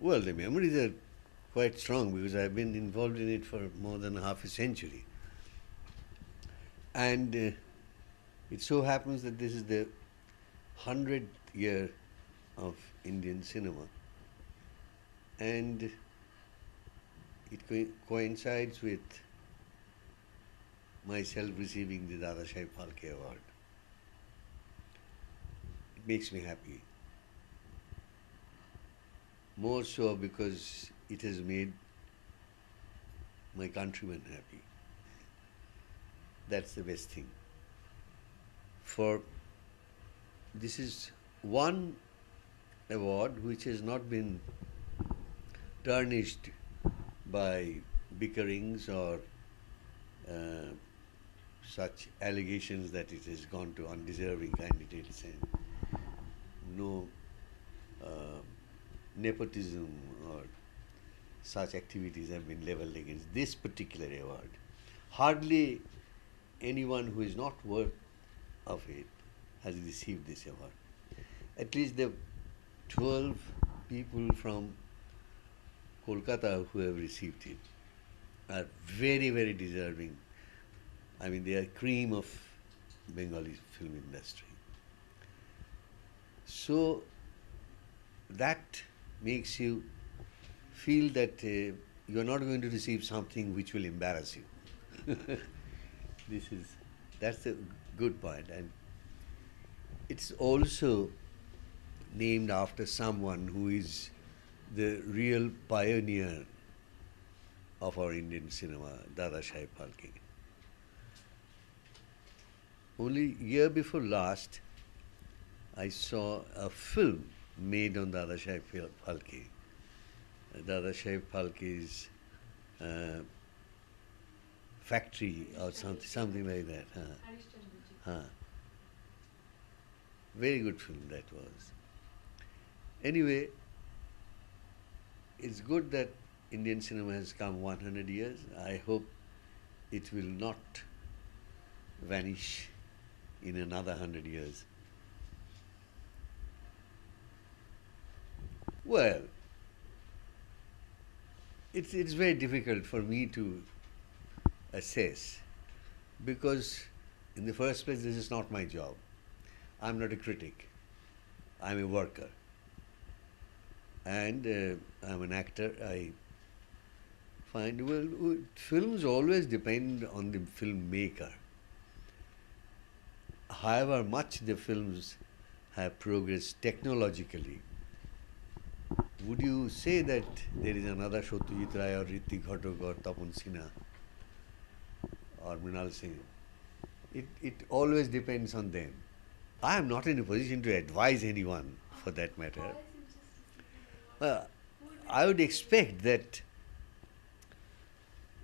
Well, the memories are quite strong because I've been involved in it for more than half a century. And it so happens that this is the 100th year of Indian cinema. And it coincides with myself receiving the Dada Shaheb Phalke Award. It makes me happy. More so because it has made my countrymen happy. That's the best thing. For this is one award which has not been tarnished by bickerings or uh, such allegations that it has gone to undeserving candidates and no uh, nepotism or such activities have been leveled against this particular award. Hardly anyone who is not worth of it has received this award. At least the 12 people from Kolkata who have received it are very, very deserving. I mean, they are cream of Bengali film industry. So that makes you feel that you are not going to receive something which will embarrass you. This is that's a good point, and it's also named after someone who is the real pioneer of our Indian cinema, Dada Shaheb Phalke. Only year before last, I saw a film made on Dada Shaheb Phalke. Dada Shaheb Phalke's uh, factory or something like that. Huh. Very good film that was. Anyway, it's good that Indian cinema has come 100 years. I hope it will not vanish in another 100 years. Well, it's very difficult for me to assess because, in the first place, this is not my job. I'm not a critic, I'm a worker. And I'm an actor. I find, well, films always depend on the filmmaker. However much the films have progressed technologically, would you say that there is another Satyajit Ray or Ritik Ghatak or Tapan Sinha or Mrinal Singh? It always depends on them. I am not in a position to advise anyone for that matter. Uh, I would expect that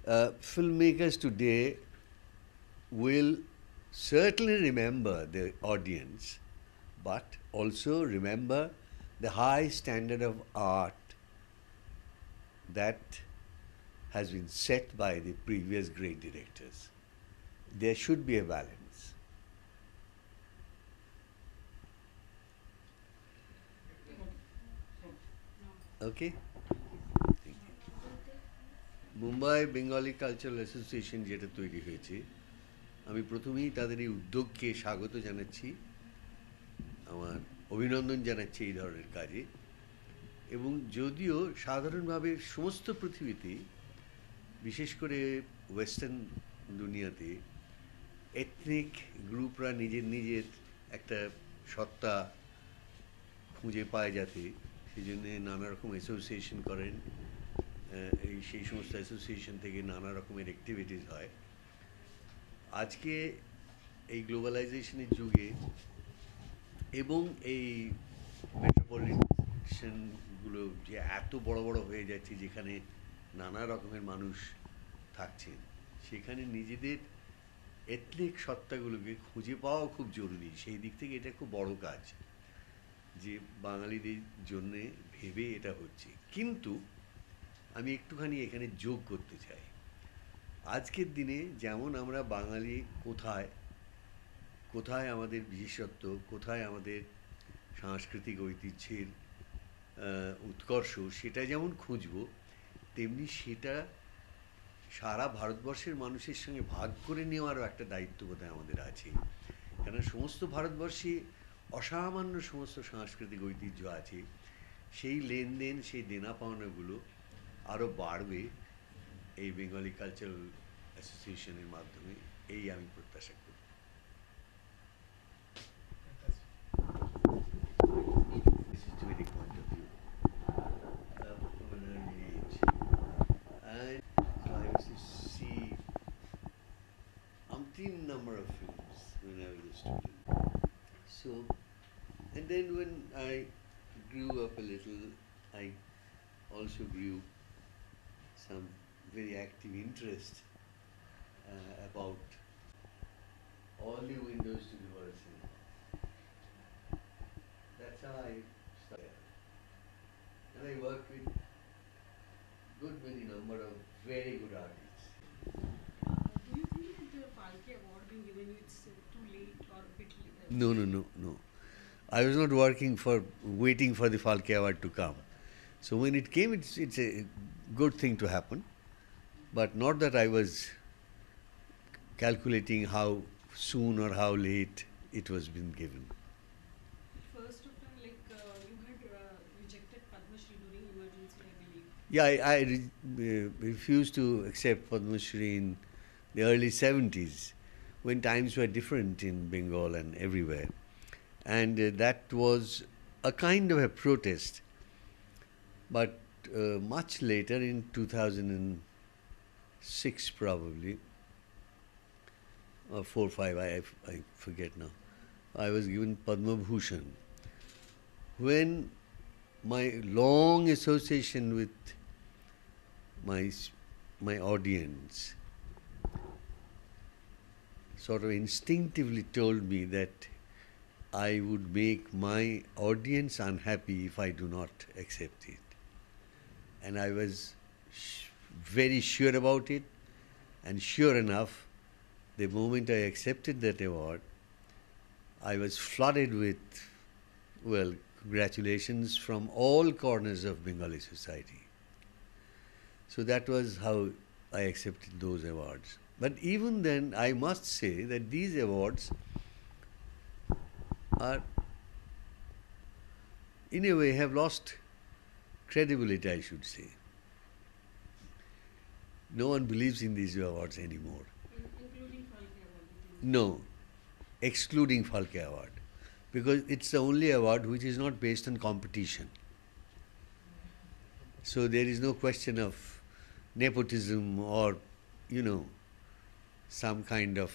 filmmakers today will certainly remember the audience, but also remember the high standard of art that has been set by the previous great directors. There should be a balance. Okay? Mumbai Bengali cultural association যেটা তৈরি হয়েছে, আমি প্রথমেই তাদের এই উদ্যোগকে স্বাগত জানাচ্ছি, আমার অভিনন্দন জানাচ্ছি এই ধরনের কাজে। এবং যদিও সাধারণভাবে সমস্ত পৃথিবীতে, বিশেষ করে ওয়েস্টার্ন দুনিয়াতে, এথনিক গ্রুপরা নিজের নিজের একটা সত্তা খুঁজে পায় যাতে, সেই জন্যে নানা রকম অ্যাসোসিয়েশন করেন। সেই সমস্ত অ্যাসোসিয়েশন থেকে নানা রকমের অ্যাক্টিভিটিস হয়। আজকে এই গ্লোবালাইজেশনের যুগে এবং এই মেট্রোপলিটনগুলো যে এত বড় বড় হয়ে যাচ্ছে, যেখানে নানা রকমের মানুষ থাকছেন, সেখানে নিজেদের এথনিক সত্তাগুলোকে খুঁজে পাওয়া খুব জরুরি। সেই দিক থেকে এটা খুব বড় কাজ যে বাঙালিদের জন্যে ভেবে এটা হচ্ছে। কিন্তু আমি একটুখানি এখানে যোগ করতে চাই। আজকের দিনে যেমন আমরা বাঙালি কোথায় কোথায় আমাদের বিশেষত্ব, কোথায় আমাদের সাংস্কৃতিক ঐতিহ্যের উৎকর্ষ সেটা যেমন খুঁজব, তেমনি সেটা সারা ভারতবর্ষের মানুষের সঙ্গে ভাগ করে নেওয়ারও একটা দায়িত্ব বোধহয় আমাদের আছে। কেন সমস্ত ভারতবর্ষে অসামান্য সমস্ত সাংস্কৃতিক ঐতিহ্য আছে, সেই লেনদেন সেই দেনা পাওনাগুলো আরও বাড়বে এই বেঙ্গলি কালচারাল অ্যাসোসিয়েশনের মাধ্যমে, এই আমি প্রত্যাশা করি। This is the Vedic point of view from an early age. And so I used to see umpteen number of films when I was a student. So, and then when I grew up a little, I also grew some very active interest about all the windows to the world cinema. That's how I started. And I worked with good many number of very good artists. Do you think that the Falke Award being given you it's too late or a bit No, no, no, no. I was not waiting for the Falke Award to come. So when it came, it's a good thing to happen, but not that I was calculating how soon or how late it was been given. First of all, like you had rejected Padma Shri during emergency, I believe. Yeah, I refused to accept Padma Shri in the early 70s when times were different in Bengal and everywhere. And that was a kind of a protest. But much later, in 2006 probably, or 4 5, I forget now, I was given Padma Bhushan. When my long association with my audience sort of instinctively told me that I would make my audience unhappy if I do not accept it. And I was very sure about it, and sure enough, the moment I accepted that award, I was flooded with, well, congratulations from all corners of Bengali society. So that was how I accepted those awards. But even then, I must say that these awards are, in a way, have lost credibility, I should say. No one believes in these awards anymore. Including Falke Award. No, excluding Falke Award, because it's the only award which is not based on competition. So there is no question of nepotism or, some kind of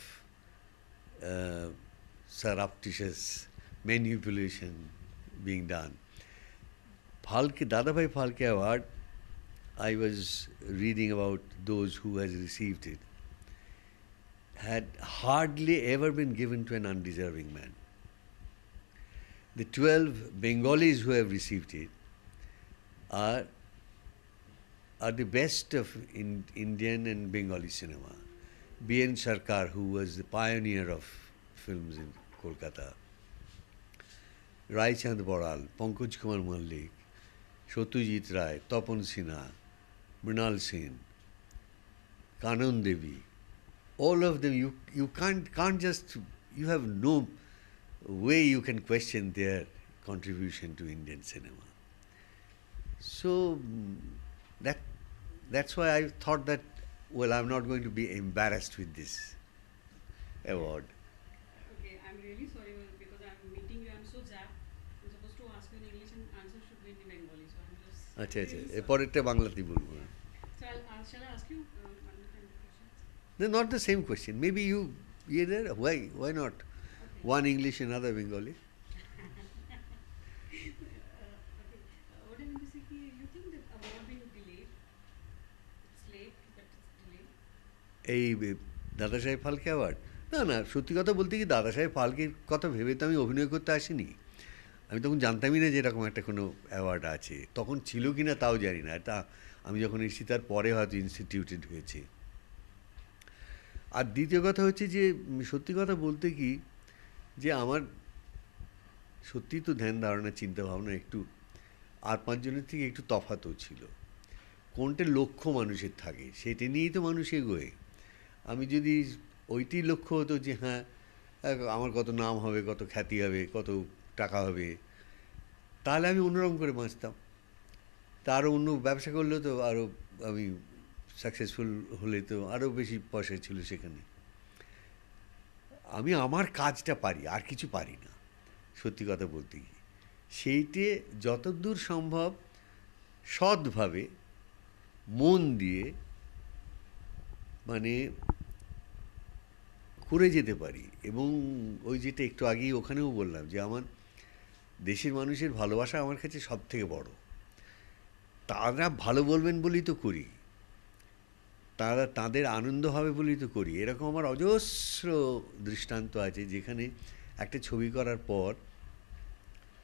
surreptitious manipulation being done. Dadabhai Phalke Award, I was reading about those who has received it, had hardly ever been given to an undeserving man. The 12 Bengalis who have received it are the best of Indian and Bengali cinema. B.N. Sarkar, who was the pioneer of films in Kolkata, Rai Chand Boral, Pankaj Kumar Mallik, Satyajit Ray, Tapan Sinha, Mrinal Sen, Kanan Devi, all of them, you can't just, you have no way you can question their contribution to Indian cinema. So that's why I thought that, well, I'm not going to be embarrassed with this award. Okay, I'm really sorry because I'm meeting you. I'm so zapped. I'm supposed to ask you in English and answer should be in Bengali. So I'm just. আচ্ছা আচ্ছা, really sorry. এরপরেরটা বাংলাতেই বলবো। So shall I ask you one different questions? No, not the same question. Maybe you either. Why not? Okay. One English, another Bengali. Okay. What I mean to say, you think that award being delayed? It's late, but it's delayed. এই দাদা সাহেব ফালকে অ্যাওয়ার্ড, না সত্যি কথা বলতে কি, দাদা সাহেব ফালকের কথা ভেবে তো আমি অভিনয় করতে আসিনি। আমি তখন জানতামই না যে এরকম একটা কোনো অ্যাওয়ার্ড আছে, তখন ছিল কি না তাও জানি না, তা আমি যখন এসেছি তার পরে হয়তো ইনস্টিটিউটেড হয়েছে। আর দ্বিতীয় কথা হচ্ছে যে, সত্যি কথা বলতে কি, যে আমার সত্যিই তো ধ্যান ধারণা চিন্তা ভাবনা একটু আর পাঁচজনের থেকে একটু তফাতও ছিল। কোনটা লক্ষ্য মানুষের থাকে সেটা নিয়েই তো মানুষ এগোয়। আমি যদি ওইটি লক্ষ্য হতো যে হ্যাঁ আমার কত নাম হবে, কত খ্যাতি হবে, কত টাকা হবে, তাহলে আমি অন্যরকম করে বাঁচতাম। তা আরও অন্য ব্যবসা করলেও তো আরও আমি সাকসেসফুল হলে তো আরও বেশি পয়সা ছিল সেখানে। আমি আমার কাজটা পারি, আর কিছু পারি না সত্যি কথা বলতে কি। সেইটে যতদূর সম্ভব সৎভাবে মন দিয়ে মানে করে যেতে পারি। এবং ওই যেটা একটু আগেই ওখানেও বললাম যে আমার দেশের মানুষের ভালোবাসা আমার কাছে সব থেকে বড়। তারা ভালো বলবেন বলেই তো করি, তারা তাদের আনন্দ হবে বলেই তো করি। এরকম আমার অজস্র দৃষ্টান্ত আছে যেখানে একটা ছবি করার পর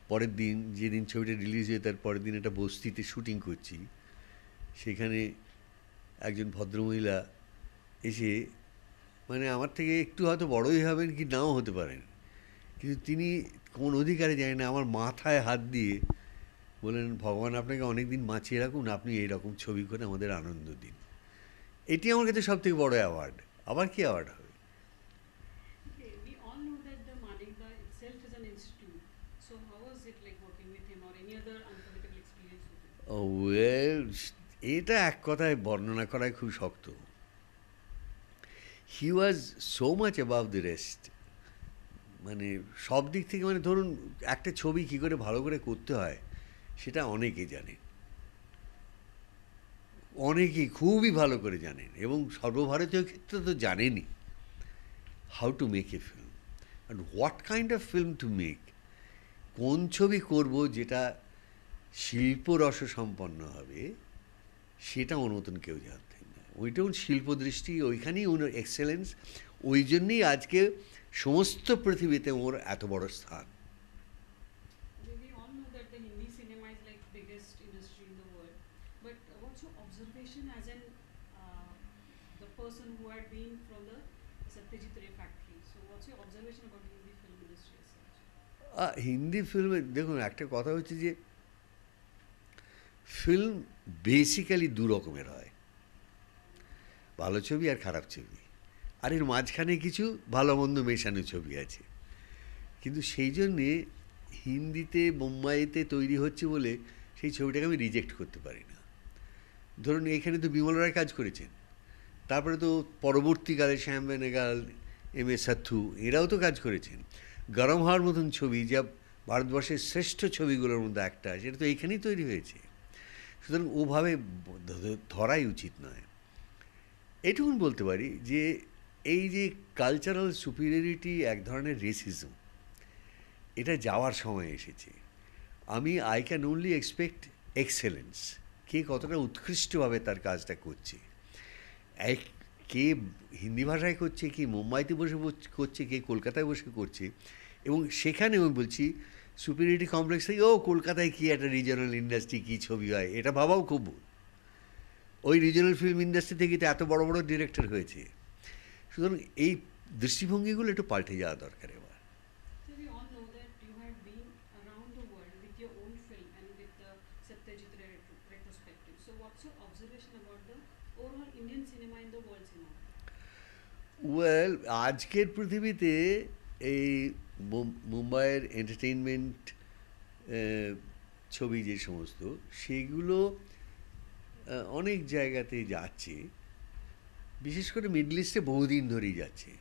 পরের দিন, যেদিন ছবিটা রিলিজ হয়ে তার পরের দিন একটা বস্তিতে শুটিং করছি, সেখানে একজন ভদ্রমহিলা এসে মানে আমার থেকে একটু হয়তো বড়ই হবেন কি নাও হতে পারেন, কিন্তু তিনি কোন অধিকারে জানি না আমার মাথায় হাত দিয়ে বললেন, ভগবান আপনাকে অনেক দিন বাঁচিয়ে রাখুন, আপনি এইরকম ছবি করে আমাদের আনন্দ দিন। এটি আমার কাছে সব থেকে বড় অ্যাওয়ার্ড। আবার কি অ্যাওয়ার্ড হবে? Okay, we all know that the Manekda itself is an institute. So how was it like working with him or any other unforgettable experience with him? Well, এটা এক কথায় বর্ণনা করাই খুব শক্ত। He was so much above the rest. মানে সব দিক থেকে, মানে ধরুন একটা ছবি কী করে ভালো করে করতে হয় সেটা অনেকে জানে, অনেকেই খুবই ভালো করে জানেন, এবং সর্বভারতীয় ক্ষেত্রে তো জানেনই how to make a film and what kind of film to make. কোন ছবি করব যেটা শিল্পরস সম্পন্ন হবে, সেটা ওর মতন কেউ জানতেন না। ওইটাও শিল্পদৃষ্টি, ওইখানেই ওনার এক্সেলেন্স। ওই জন্যই আজকে সমস্ত পৃথিবীতে ওর এত বড় স্থান। We all know that the Hindi cinema is like biggest industry in the world. But what's your observation as an the person who had been from the Satyajit Ray factory? So what's your observation about Hindi film industry as such? Hindi ফিল্মে দেখুন, একটা কথা হচ্ছে যে film basically দু রকমের হয়, ভালো ছবি আর খারাপ ছবি, আর এর মাঝখানে কিছু ভালো মন্দ মেশানো ছবি আছে। কিন্তু সেই জন্যে হিন্দিতে বোম্বাইতে তৈরি হচ্ছে বলে সেই ছবিটাকে আমি রিজেক্ট করতে পারি না। ধরুন এখানে তো বিমল রায় কাজ করেছেন, তারপরে তো পরবর্তীকালে শ্যাম বেনেগাল, এম এ সাথু এরাও তো কাজ করেছেন। গরম হওয়ার মতন ছবি, যা ভারতবর্ষের শ্রেষ্ঠ ছবিগুলোর মধ্যে একটা, সেটা তো এইখানেই তৈরি হয়েছে। সুতরাং ওভাবে ধরাই উচিত নয়। এটুকুন বলতে পারি যে এই যে কালচারাল সুপিরিয়রিটি এক ধরনের রেসিজম, এটা যাওয়ার সময় এসেছে। I can only expect excellence. কে কতটা উৎকৃষ্টভাবে তার কাজটা করছে, এক কে হিন্দি ভাষায় করছে, কে মুম্বাইতে বসে করছে, কে কলকাতায় বসে করছে। এবং সেখানে আমি বলছি সুপিরিয়রিটি কমপ্লেক্স থেকে, ও কলকাতায় কী একটা রিজনাল ইন্ডাস্ট্রি, কী ছবি হয়, এটা ভাবাও খুব ভুল। ওই রিজনাল ফিল্ম ইন্ডাস্ট্রি থেকে তো এত বড় বড় ডিরেক্টর হয়েছে। সুতরাং এই দৃষ্টিভঙ্গিগুলো একটু পাল্টে যাওয়া দরকার এবার। So we all know that you have been around the world with your own film and with the Satyajit Ray retrospective. So what's your observation about the overall Indian cinema in the world cinema? Well, আজকের পৃথিবীতে এই মুম্বাইয়ের এন্টারটেইনমেন্ট ছবি যে সমস্ত, সেগুলো অনেক জায়গাতেই যাচ্ছে, বিশেষ করে মিডল ইস্টে বহুদিন ধরেই যাচ্ছে,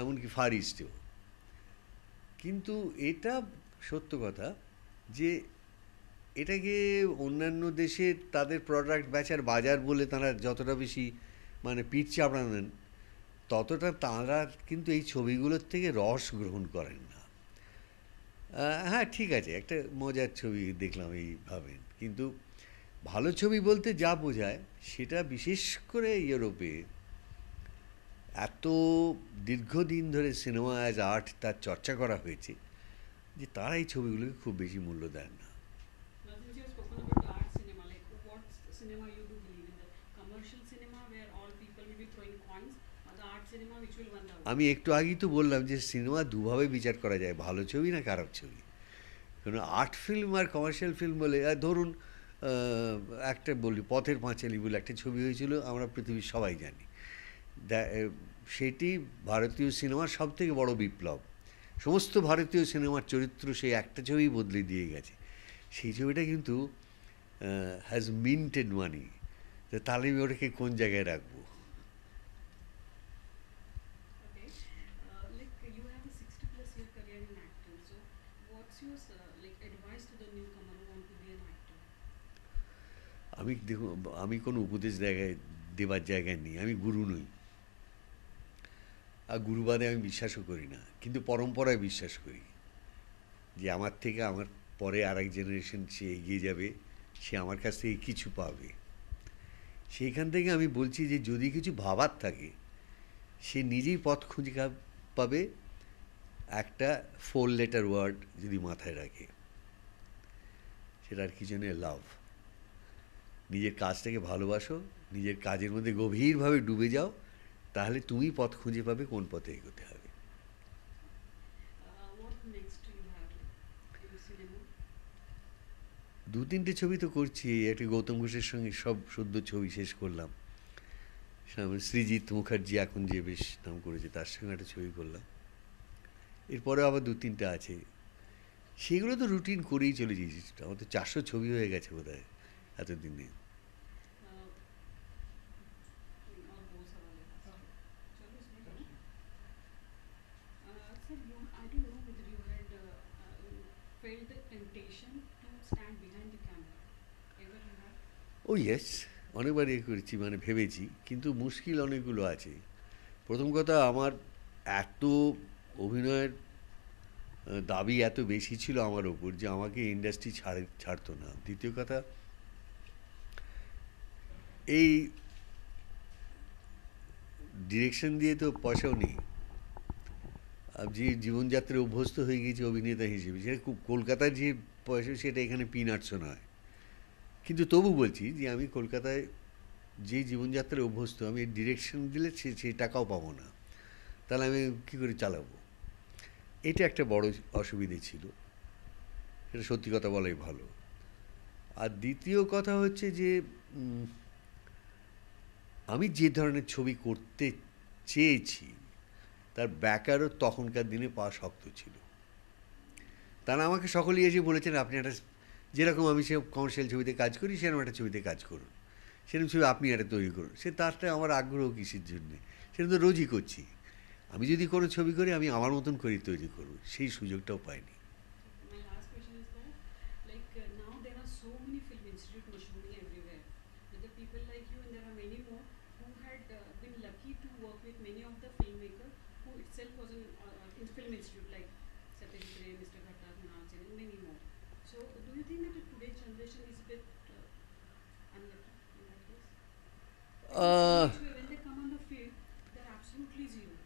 এমনকি ফার ইস্টেও। কিন্তু এটা সত্য কথা যে এটাকে অন্যান্য দেশে তাদের প্রোডাক্ট বেচার বাজার বলে তারা যতটা বেশি মানে পিঠ চাপড়ান, ততটা তাঁরা কিন্তু এই ছবিগুলোর থেকে রস গ্রহণ করেন না। হ্যাঁ ঠিক আছে, একটা মজার ছবি দেখলাম এই ভাবেন, কিন্তু ভালো ছবি বলতে যা বোঝায় সেটা বিশেষ করে ইউরোপে এত দীর্ঘদিন ধরে সিনেমা অ্যাজ আর্ট তার চর্চা করা হয়েছে যে তারা এই ছবিগুলোকে খুব বেশি মূল্য দেন না। Now, since you have spoken about the art cinema, like what cinema you do believe in? The commercial cinema where all people will be throwing coins, or the art cinema which will win the award? আমি একটু আগেই তো বললাম যে সিনেমা দুভাবে বিচার করা যায়, ভালো ছবি না খারাপ ছবি। কারণ আর্ট ফিল্ম আর কমার্শিয়াল ফিল্ম বলে ধরুন একটা বলি পথের পাঁচালী বলে একটা ছবি হয়েছিল, আমরা পৃথিবীর সবাই জানি। সেটি ভারতীয় সিনেমার সবথেকে বড় বিপ্লব। সমস্ত ভারতীয় সিনেমার চরিত্র সেই একটা ছবি বদলে দিয়ে গেছে। সেই ছবিটা কিন্তু হ্যাজ মিন্টেড মানি। তাহলে আমি ওটাকে কোন জায়গায় রাখবো? Okay. Like you have a 60 plus year career in acting. So what's your like advice to the newcomer who want to be an actor? আমি দেখুন, আমি কোনো উপদেশ দেবার জায়গায় নেই, আমি গুরু নই, আর গুরুবাদে আমি বিশ্বাসও করি না, কিন্তু পরম্পরায় বিশ্বাস করি যে আমার থেকে আমার পরে আর এক জেনারেশন সে এগিয়ে যাবে, সে আমার কাছ থেকে কিছু পাবে। সেইখান থেকে আমি বলছি যে যদি কিছু ভাবার থাকে সে নিজেই পথ খুঁজে পাবে। একটা 4 লেটার ওয়ার্ড যদি মাথায় রাখে, সেটা আর কিছু নেই, লাভ। নিজের কাজটাকে ভালোবাসো, নিজের কাজের মধ্যে গভীরভাবে ডুবে যাও, তাহলে তুমি পথ খুঁজে পাবে কোন পথে এগোতে হবে। What next do you have in cinema? 2-3টে ছবি তো করছি, একটা গৌতম ঘোষের সঙ্গে সব সদ্য ছবি শেষ করলাম, সৃজিত মুখার্জি এখন যে বেশ নাম করেছে তার সঙ্গে একটা ছবি করলাম। এরপরে আবার 2-3টে আছে, সেগুলো তো রুটিন করেই চলেছি। আমার তো 400 ছবি হয়ে গেছে বোধ হয় এতদিনে। और बहुत सवाल है चलो इसमें करो sir you I don't know whether you had felt the temptation to stand behind the camera ever you have oh yes, অনেকবার করেছি, মানে ভেবেছি, কিন্তু মুশকিল অনেকগুলো আছে। প্রথম কথা, আমার এত অভিনয়ের দাবি এত বেশি ছিল আমার ওপর যে আমাকে ইন্ডাস্ট্রি ছাড়তো না। দ্বিতীয় কথা, এই ডিরেকশন দিয়ে তো পয়সাও নেই। যে জীবনযাত্রায় অভ্যস্ত হয়ে গেছি অভিনেতা হিসেবে, সেটা খুব, কলকাতার যে পয়সা সেটা এখানে পিনাটসও নয়। কিন্তু তবু বলছি যে আমি কলকাতায় যে জীবনযাত্রায় অভ্যস্ত, আমি ডিরেকশন দিলে সেই টাকাও পাবো না, তাহলে আমি কী করে চালাবো? এটা একটা বড় অসুবিধে ছিল, সেটা সত্যি কথা বলাই ভালো। আর দ্বিতীয় কথা হচ্ছে যে আমি যে ধরনের ছবি করতে চেয়েছি তার ব্যাকারও তখনকার দিনে পাওয়া শক্ত ছিল। তারা আমাকে সকলেই এসে বলেছেন আপনি একটা, যেরকম আমি সে কমার্শিয়াল ছবিতে কাজ করি সেরকম একটা ছবিতে কাজ করুন, সেরকম ছবি আপনি একটা তৈরি করুন। সে তারটা আমার আগ্রহ কিসের জন্যে? সেটা তো রোজই করছি। আমি যদি কোনো ছবি করি আমি আমার মতন করে তৈরি করব, সেই সুযোগটাও পাইনি। my last question is that like now there are so many film institute mashhooring everywhere with the people like you and there are many more who had been lucky to work with many of the filmmaker who itself was in film institute like Satyajit Ray, Mr. Bhatta, Kunal Sen and many more. So do you think that the today's generation is a bit unlucky in that case? Because in which way when they come on the field they're absolutely zero.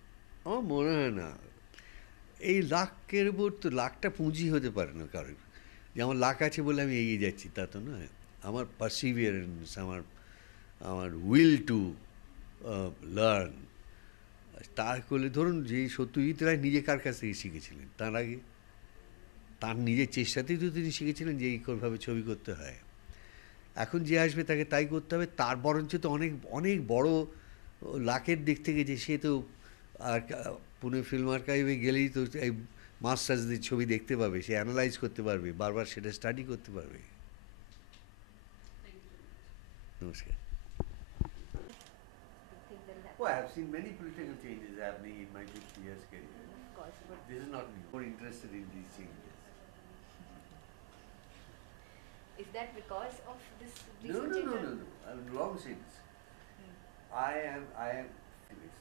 আমার মনে হয় না। এই লাকের উপর তো, লাখটা পুঁজি হতে পারে না কারোর, যে আমার লাখ আছে বলে আমি এগিয়ে যাচ্ছি তা তো নয়। আমার পারসিভিয়ারেন্স, আমার আমার উইল টু লার্ন, তার করলে ধরুন যে সত্যজিৎ রায় নিজে কার কাছ থেকে শিখেছিলেন? তার আগে তার নিজের চেষ্টাতেই তো তিনি শিখেছিলেন যে এইভাবে ছবি করতে হয়। এখন যে আসবে তাকে তাই করতে হবে, তার বরঞ্চ তো অনেক অনেক বড় লাখের দিক থেকে, যে সে তো আর পুনে ফিল্ম আর্কাইভে গেলেই তো এই মাস্টার্সদের ছবি দেখতে পাবে, সে অ্যানালাইজ করতে পারবে, বারবার সেটা স্টাডি করতে পারবে। Thank you so much. নমস্কার। Big things that will happen. Oh, I have seen many political changes happening in my 50 years career. Of course, but This is not new. More interested in these changes. is that because of this No, recent no, change? no, or- no, no. I'm long since. Hmm. I am activist.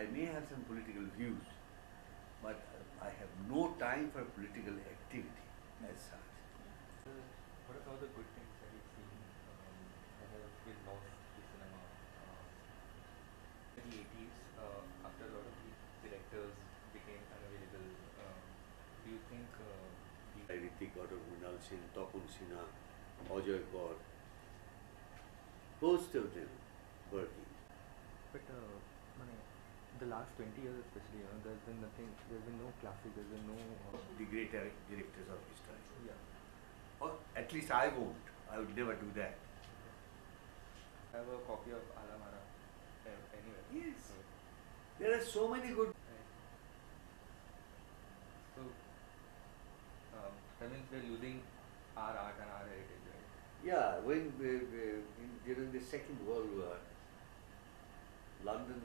I may have some political views, but I have no time for political activity as such. What are some of the good things that you've seen that have been lost to cinema? In the 80s, after a lot of the directors became unavailable, do you think Ritik Roshan, Mrinal Sen, Tapun Sinha, Ajoy Kaur, host of them working. but মানে the the last 20 years especially, there's been nothing, there's been no classic, there's been no... The great directors of his time. yeah. Or at least I won't. I would never do that. I have a copy of Alamara anywhere. Yes. So, There are so many good. right. So, that means we're losing our art and our heritage, right? Yeah, when during the Second World War, London